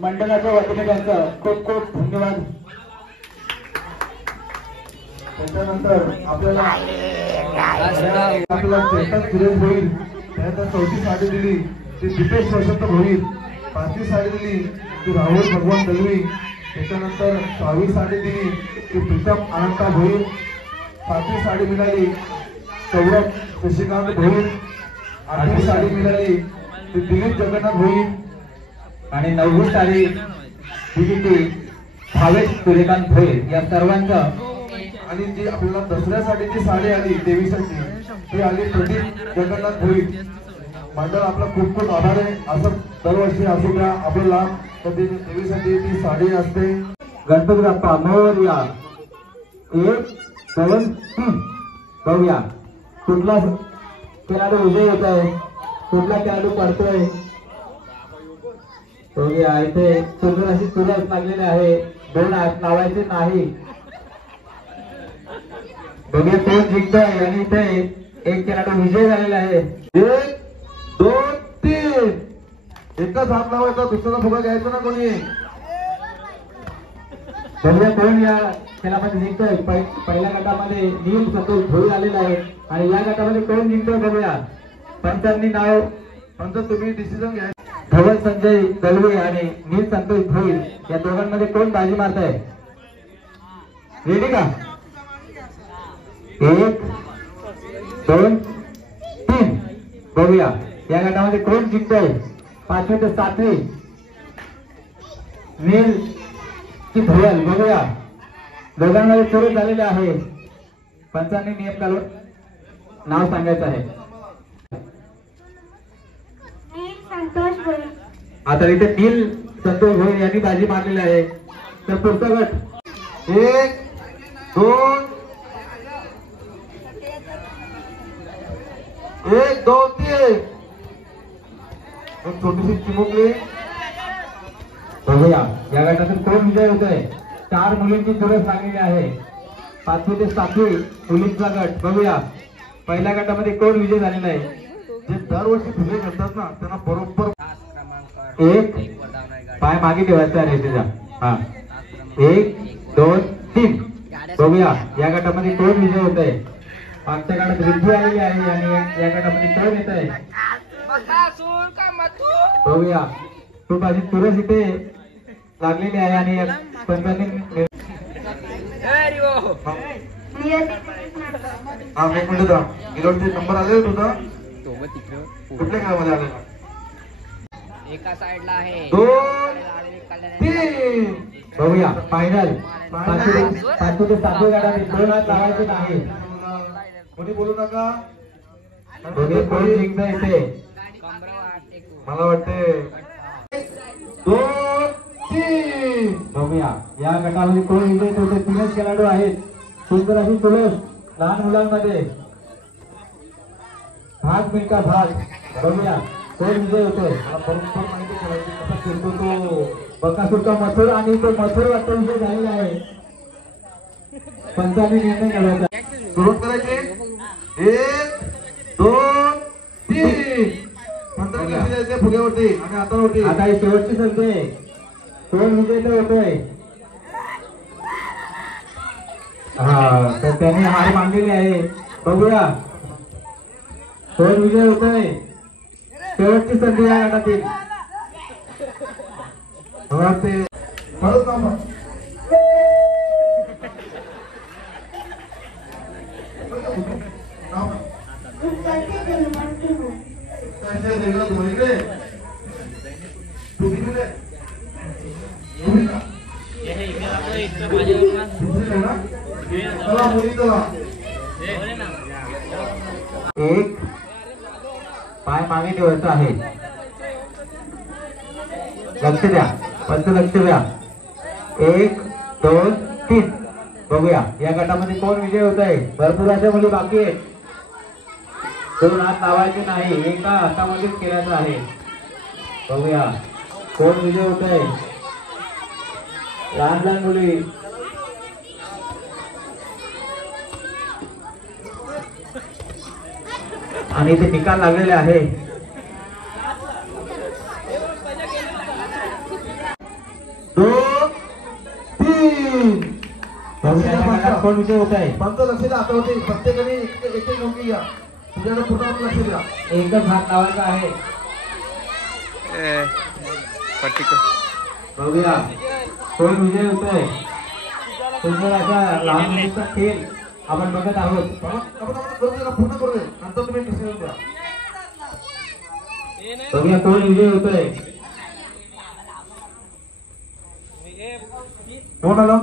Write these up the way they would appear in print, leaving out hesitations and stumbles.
मंडळाच्या वतीने त्यांचा खूप खूप धन्यवाद। त्याच्यानंतर आपल्याला चेतन सुरेश होईल, त्यानंतर चौथी साडी दिली ती दीपेश वसंत होईल, पाचवी साडी दिली ती राहुल भगवान दलवी, त्याच्यानंतर 6वी साडी दिली ती प्रीतम अनंता होईल, 7वी साडी मिळाली सौरभ शशिकांत होईल, 8वी साडी मिळाली ती दिलीप जगन्नाथ होईल आणि 9वी साडी दिली ती भावेश सूर्यकांत होईल। या सर्वांचा आणि जी आपल्याला दसऱ्यासाठी जी साडी आली देवीसाठी ती आली प्रदीप जगन्नाथ होईल। मंडळ आपला खूप खूप आभार आहे। असं दरवर्षी असू द्या आपल्याला कधी देवीसाठी ती साडी असते। गणपती बाप्पा मोरया। 1 2 3 बघूया कुठला खेळाडू विजय होत आहे, कुठला खेळाडू पडतोय बघूया। इथे सुंदर अशी तुलस लागलेली आहे, 2 लावायचे नाही बघूया कोण जिंकतोय आणि इथे एक खेळाडू विजय झालेला आहे। 1 2 3 एकच हात लावायचा, दुसरा फुगा घ्यायचा ना कोणी। बघूया कोण या खेळामध्ये जिंकतोय। पहिल्या गटामध्ये नील संतोष धोई आलेला आहे आणि या गटामध्ये कोण जिंकतोय बघूया। पंचांनी नाव पंच तुम्ही डिसिजन घ्या। धवल संजय दलवे आणि नील संतोष धोई या दोघांमध्ये कोण बाजी मारताय? रेडी का? 1 2 3 बघूया या गटामध्ये कोण जिंकतोय। 5वी ते 7वी नील की धवल बघूया, दोघांमध्ये सुरू झालेले आहे। पंचांनी नियम घालून नाव सांगायचं आहे। आता इथे नील संतोष भोईर यांनी बाजी मारलेली आहे। तर पुढचा गट 1 2 1 2 3 एक छोटीशी चिमुकली बघूया या गटातून कोण विजय होतोय। 4 मुलींची चुरस लागलेली आहे। 5वी ते 7वी मुलींचा गट बघूया पहिल्या गटामध्ये कोण विजय झालेला आहे। जे दरवर्षी विजय करतात ना त्यांना बरोबर 1 पाय मागे ठेवायचा रेषेचा। हा 1 2 3 बघूया या गटामध्ये कोण विजय होतोय। मागच्या गटात रिद्धी आलेली आहे आणि या गटामध्ये कोण येत आहे बघूया। खूप अशी चुरस इथे लागलेली आहे आणि पंचांनी एक मिनिट नंबर आले तुझा कुठल्या गावामध्ये आलेला? एका साइडला आहे 2 3 बघूया फायनल 5वी ते 7वी गटामध्ये 2 हात लावायचे नाही। कोणी बोलू नका बघे कोण जिंकतं इथे मला वाटते 2 3 बघूया या गटामध्ये कोण विजय होते। 3च खेळाडू आहेत। सुंदर अशी तुलस लहान मुलांमध्ये भाग मिल्का भाग बघूया कोण विजय होतोय। मला बरोबर माहिती करायची कसा खेळतो तो बकासूरचा मथुर आणि तो मथुर वाटतो विजय झालेला आहे। पंचांनी निर्णय घ्यायचा सुरुवात करायची 1 2 3 पंचांनी द्यायचे फुग्यावरती आणि हातावरती। आता ही शेवटची संधी आहे, कोण विजय होतोय। हा तर त्यांनी हार मानलेली आहे बघूया कोण विजय होतोय। शेवटची संधी या गटातील एक पाय मागे ठेवायचा आहे। लक्ष द्या पंच लक्ष द्या 1 2 3 बघूया या गटामध्ये कोण विजय होत आहे। भरपूर अशा मुली बाकी आहेत। 2 हात लावायचे नाही, एका हातामध्येच खेळायचं आहे। बघूया कोण विजय होत आहे। लहान लहान मुली आणि ते निकाल लागलेले आहे. दोन तीन कोण विजय होत आहे? पंच लक्ष द्या. आता होते प्रत्येकाने एक एक नोकरी घ्या. तुझ्याकडे पूर्ण लक्ष द्या. एकच हात लावायचा आहे. बघूया कोण विजय होत आहे. सुंदर असा लहान मुलीचा खेळ आपण बघत आहोत. पूर्ण करू दे. नंतर तुम्ही डिसिजन द्या. बघूया कोण विजय होत आहे. कोण आलं?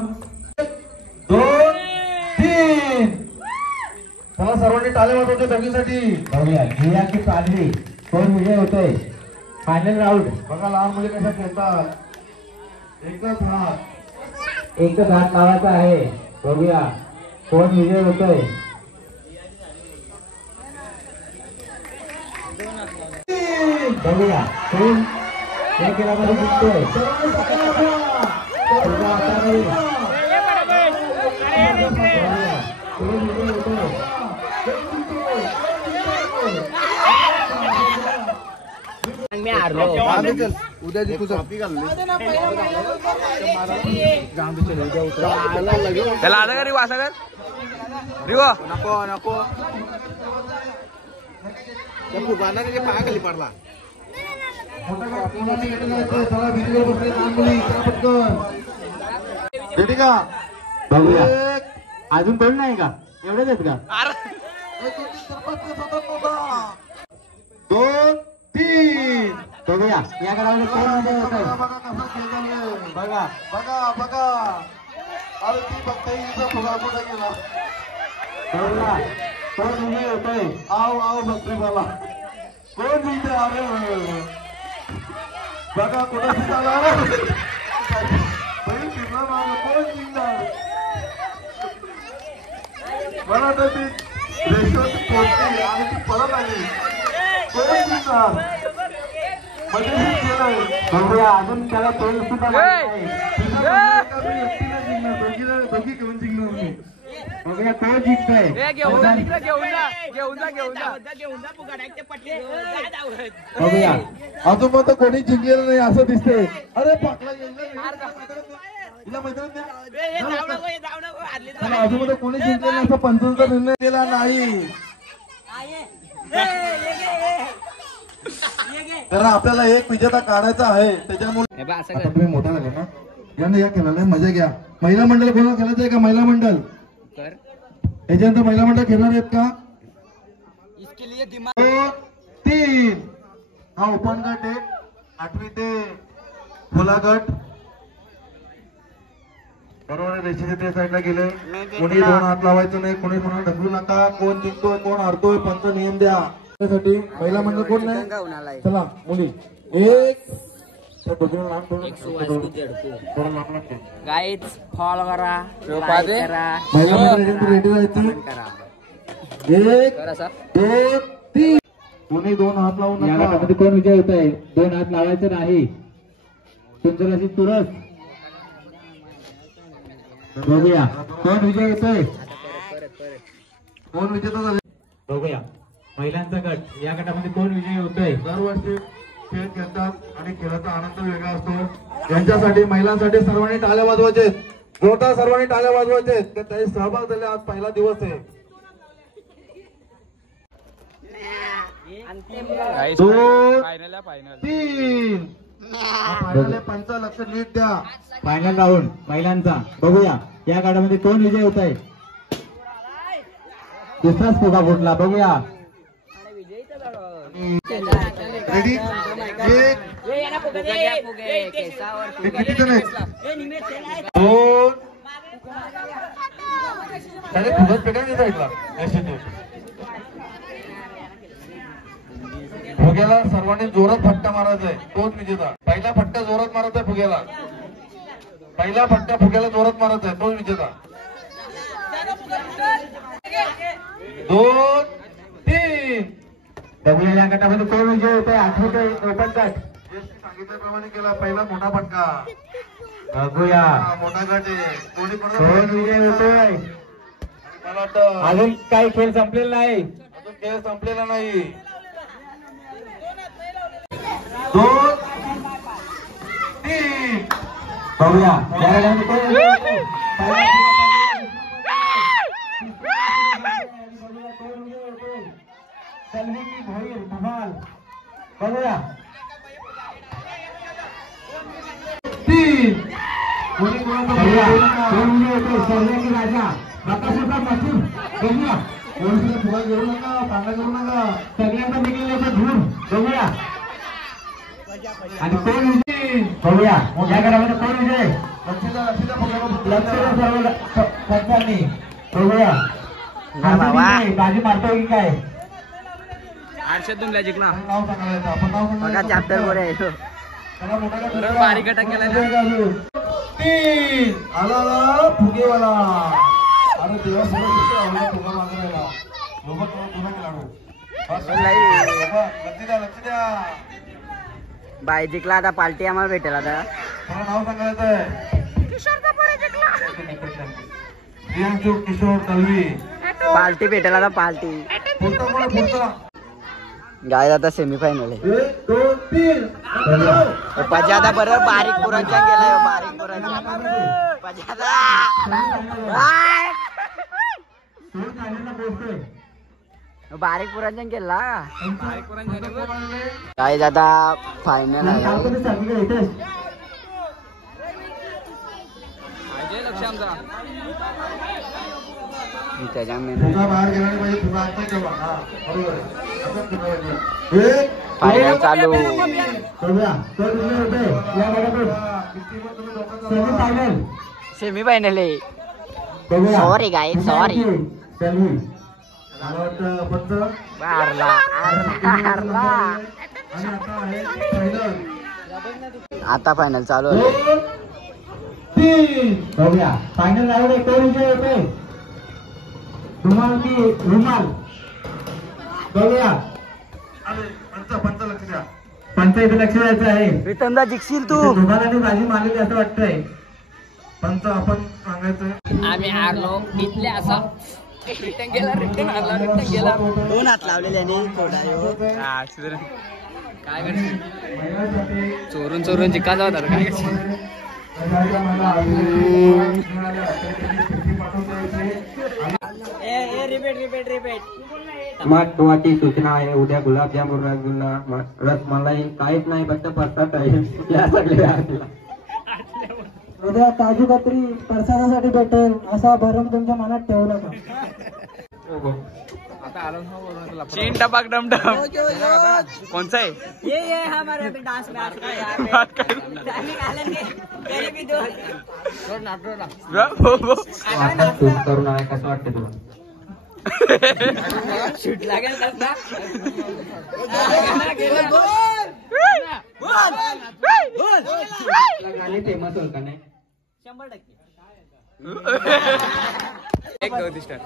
दोन तीन. मला सर्वांनी टाळे वाजवते दोघींसाठी. बघूया जिया की पालवी कोण विजय होत आहे. Final round. बघा लहान मुली कशा खेळतात. एकच हात. एकच हात लावायचा आहे. बघूया कोण विजय होत आहे. बघूया कोण हे केल्यामध्ये जिंकतोय. मी हारलो. उद्या जिंकू त्याला आलं का रिव असं कर रिव नको नको पायाखाली पडला. बघूया अजून कोण नाही का. एवढेच आहेत का. दोन तीन. बघूया या गडामध्ये कोण विजय होत आहे. बघा बघा बघा. अरे ती बघता इथं फुगा फुगा गेला. बघूया कोण विजय होत आहे. आव आव बकरी मला. कोण जिंकते. अरे बघा कुठं जिंकला. फिरला मागं. कोण जिंकणार. मला तर ती रेशोची पोचली आणि ती परत आली. कोण जिंकणार. मजेशीर केलंय. बघूया अजून त्याला तोल सुद्धा लागत नाही. दोघी घेऊन जिंकणार मी. बघूया कोण जिंकतोय. घेऊन जा घेऊन जा घेऊन जा घेऊन जा बघूया अजून पण कोणी जिंकलेलं नाही असं दिसतंय. अरे पाकला हिला मैत्रीण अजून पण कोणी जिंकलेलं नाही असं पंचांचा निर्णय केला नाही. तर आपल्याला एक विजेता काढायचा आहे. त्याच्यामुळे आता तुम्ही मोठा झाले ना. या या खेळायला मजा घ्या. महिला मंडळ कोणाला खेळायचं आहे का. महिला मंडळ याच्यानंतर महिला मंडळ खेळणार आहेत का. दोन तीन. हा ओपन गट आहे. 8वी ते खुला गट. बरोबर आहे. रेषेच्या त्या साईडला गेले. कोणी दोन हात लावायचं नाही. कोणी कोणाला ढकलू नका. कोण जिंकतोय कोण हारतोय पंच नियम द्या. त्यासाठी महिला मंडळ कोण नाही. चला मुली एक. गाईज फॉलो करा. महिला मंडळ रेडी राहायची. एक दोन तीन. कोणी दोन हात लावून या गटामध्ये कोण विजय होत आहे. दोन हात लावायचे नाही. सुंदर अशी तुरस. बघूया कोण विजय होतोय. कोण विजेता झाले. बघूया महिलांचा गट. या गटामध्ये कोण विजय होतोय. दरवर्षी खेळ खेळतात आणि खेळाचा आनंद वेगळा असतो. यांच्यासाठी महिलांसाठी सर्वांनी टाळ्या वाजवायचे. जोरदार सर्वांनी टाळ्या वाजवायचे. त्याचे सहभाग झाले. आज पहिला दिवस आहे. दोन फायनल फायनल तीन. फायनल पंच लक्ष नीट द्या. फायनल राऊंड महिलांचा. बघूया या गटामध्ये कोण विजय होत आहे. दुसराच फुगा फुटला. बघूया रेडी. किती जण आहेत. दोन. त्याने फुगत पेटा नाही साईडला. फुग्याला सर्वांनी जोरात फटका मारायचा आहे. तोच विजेता. पहिला फटका जोरात मारायचा आहे फुग्याला. पहिला फटका फुग्याला जोरात मारायचा आहे. तोच विजेता. दोन तीन. बघूया या गटामध्ये कोण विजय होतोय. आठवतोय ओपन गट. सांगितल्याप्रमाणे केला पहिला मोठा फटका. बघूया मोठा गट आहे. कोणी कोण विजय होतोय. मला वाटतं अजून काही खेळ संपलेला नाही. अजून खेळ संपलेला नाही. 2 3 बघूया या गाड्यांनी कोण विजय तन्वी की भोईर धमाल. बघूया 3 कोणी बघूया कोणाचा कोण विजय होतो. सर्वे की राजा बाकासुद्धा मथुर. बघूया कोणी फुगा घेऊ नका, पांडा करू नका. सगळ्यांचा निघलेला धूर. बघूया आणि कोण विजय बघूया या गटामध्ये कोण विजय. लक्षात फुगा लक्ष द्या सर्व पंचांनी. बघूया वा वा वा. बाजी मारतो की काय. 802 जिंकला. नाव सांगायचं आपण नाव बघा सांगायचं. चॅप्टर वर आहे तो. त्याला मोठा बरोबर बारीक गटा केलाय ना. 3 आला फुगेवाला. अरे देवा सगळं फुगा मागायला सोबत पुन्हा खेळाडू. लक्ष द्या लक्ष द्या. बाई जिंकला आता पार्टी आम्हाला भेटेल आता. मला नाव सांगायचं आहे. प्रियांशु किशोर तलवी. पार्टी भेटेल आता पार्टी. पुढचा कोण आहे? पुढचा गाय आता सेमीफायनल आहे. 1 2 3 पजा आता बरोबर बारीक पुरांच्या गेलाय. बारीक पुरांच्या पजा बारीक पुरांच्या गेला. काय आता फायनल आहे. फुगा बाहेर गेला नाही पाहिजे. फुगा आता ठेवा. हा बरोबर आहे. असंच फुगा पाहिजे. 1 फायनल चालू. बघूया कोण विजय होते या गटातून. सेमीफायनल सेमीफायनल आहे. बघूया Sorry guys, sorry. तन्वी मला वाटतं पंच हारला हारला. आणि आता आहे फायनल. आता फायनल चालू आहे. 2 3 बघूया फायनल राऊंड एक कोण विजय होते. रुमाल की रुमाल. बघूया अरे पंच लक्ष द्या. पंचायत लक्ष द्यायचं आहे. रिटर्नला जिंकशील तू. रुमालाने बाजी मारली असं वाटतंय. पंच आपण सांगायचं. आम्ही हारलो इथले असा. रिटर्न गेला हारला रिटर्न गेला. 2 हात लावलेल्याने थोडा काय करशील. चोरून जिंकायचा होता काय करशील. महत्वाची सूचना आहे. उद्या गुलाबजामुन रसगुल्ला रसमलाई काहीच नाही फक्त प्रसाद आहे. या सगळ्या उद्या काजू कतरी प्रसादासाठी भेटेल असा भरम तुमच्या मनात ठेवू नका. चीन टपाक डम डम कौन सा है ये हमारे अभी डांस में आता है. बात कर तेरे भी दो. आता शूट करून आहे कसं वाटतं तुला. शूट लागेल का. गाणी फेमस होल का नाही. 100%. एक 2 3 स्टार.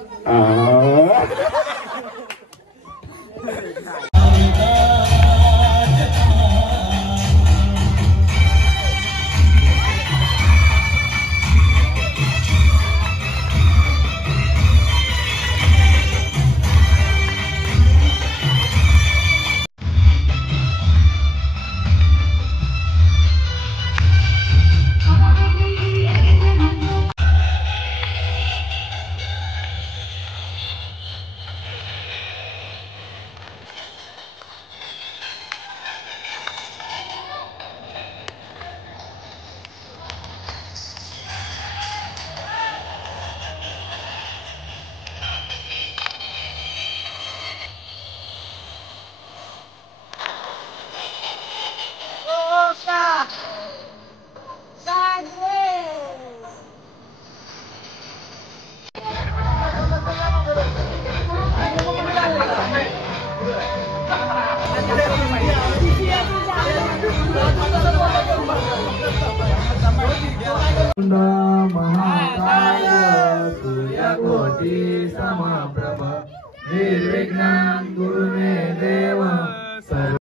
महाकाय सूर्यकोटी समप्रभ निर्विघ्नं गुरु मे देव सर्व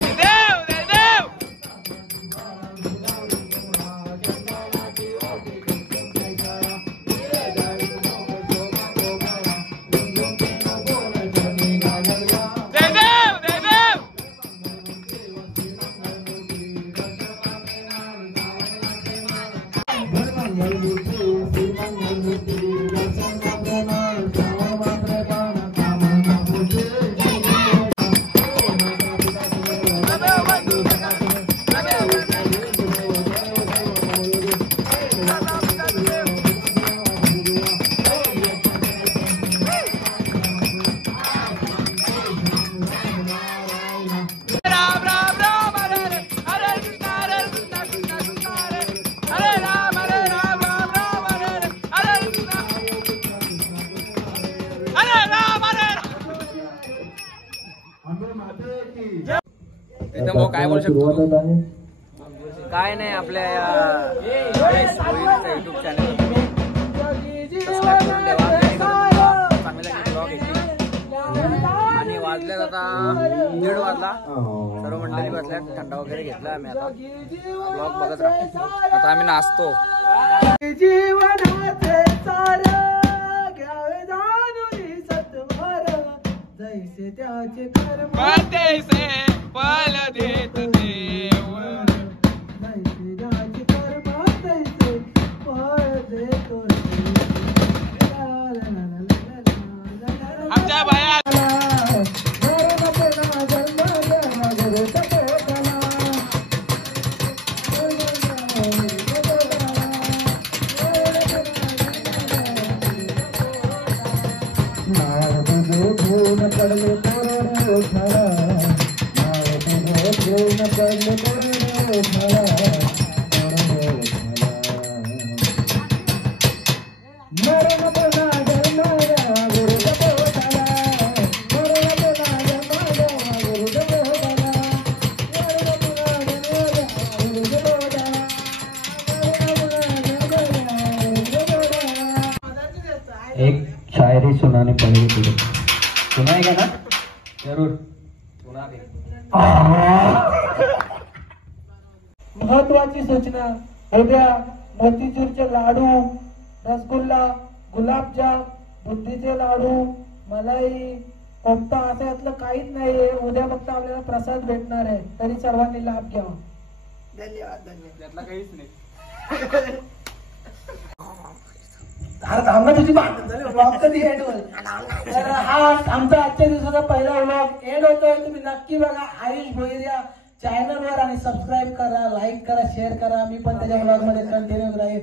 एकदम भाऊ काय बोलू शकतो? काय नाही आपल्या युट्यूब चॅनल आणि वाजल्यात आता 1:30 वाजला. सर्व मंडळी बसल्यात, थंडा वगैरे घेतला आम्ही. आता ब्लॉग बघत राहतो. आता आम्ही नाचतो. जीवनाचे सार घ्यावे जाणून सत्वर जैसे त्याचे कर्म तैसे फल देत देव. जैसे त्याचे कर्म तैसे फळ देतो. आमच्या बाया एक शायरी सुनाने पड़ेगी तुझे. सुनाएगा ना? जरूर. महत्वाची सूचना. उद्या मोतीचूरचे लाडू, रसगुल्ला, गुलाबजाम, बुंदीचे लाडू, मलाई, कोफ्ता असं यातलं काहीच नाहीये. उद्या फक्त आपल्याला प्रसाद भेटणार आहे. तरी सर्वांनी लाभ घ्यावा. धन्यवाद. त्यातला काहीच नाही. तुझी भांडण झाली. ब्लॉग कधी एंड होईल? तर हा आमचा आजच्या दिवसाचा पहिला ब्लॉग एंड होतोय. तुम्ही नक्की बघा आयुष भोईर या चॅनलवर आणि सबस्क्राईब करा, लाईक करा, शेअर करा. मी पण त्याच्या ब्लॉग मध्ये कंटिन्यू राहील.